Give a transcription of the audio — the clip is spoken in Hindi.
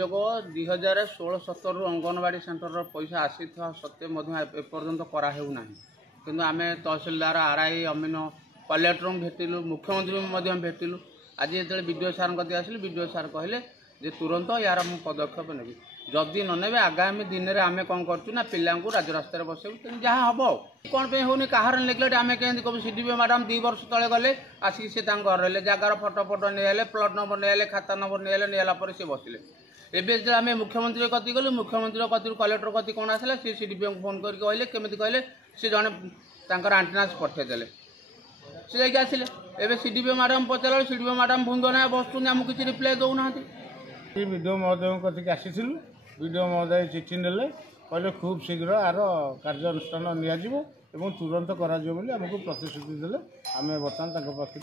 अभियोग 2016-17 अंगनवाड़ी सेंटर पैसा आसी सत्वे एपर्यंत कराऊना कि आम तहसिलदार आरआई अमीन कलेक्टर भेटिलु मुख्यमंत्री भेटिलु आज जो विडीओ सार आसिलु विडीओ सार कहले जे तुरंत यार मु पदक्षेप नेबी जदि न आगामी दिन में आम कौन करूँ पिला राजरास्त बसू जहाँ हम कौन पे होनी कहार नेग्लेक्ट आम कहीं कहूँ सीडीपी मैडम 2 वर्ष तले गले आसिक सी घर रहे जगार फटो फटो नहीं प्लट नंबर नहीं खाता नंबर नहीं सी बसिले एवं जो आम मुख्यमंत्री कति गलु मुख्यमंत्री कति कलेक्टर कति कौन आसला सी सीडीपी फोन करके कहले केमी कहले सी जड़े आंटीनास पठेदेले सी जाकि आसिले एवं सीडीपी मैडम पचार सीडीपी मैडम भूंगना बसुँ आमको किसी रिप्लाई दौना विडीओ महोदय कतिक आसीलु विडीओ महोदय चिठी ने कहले खूब शीघ्र आर कार्यानुष्ठान नियाजिबो एवं तुरंत करा आमको प्रतिश्रुति देले आम बर्तमान पाखे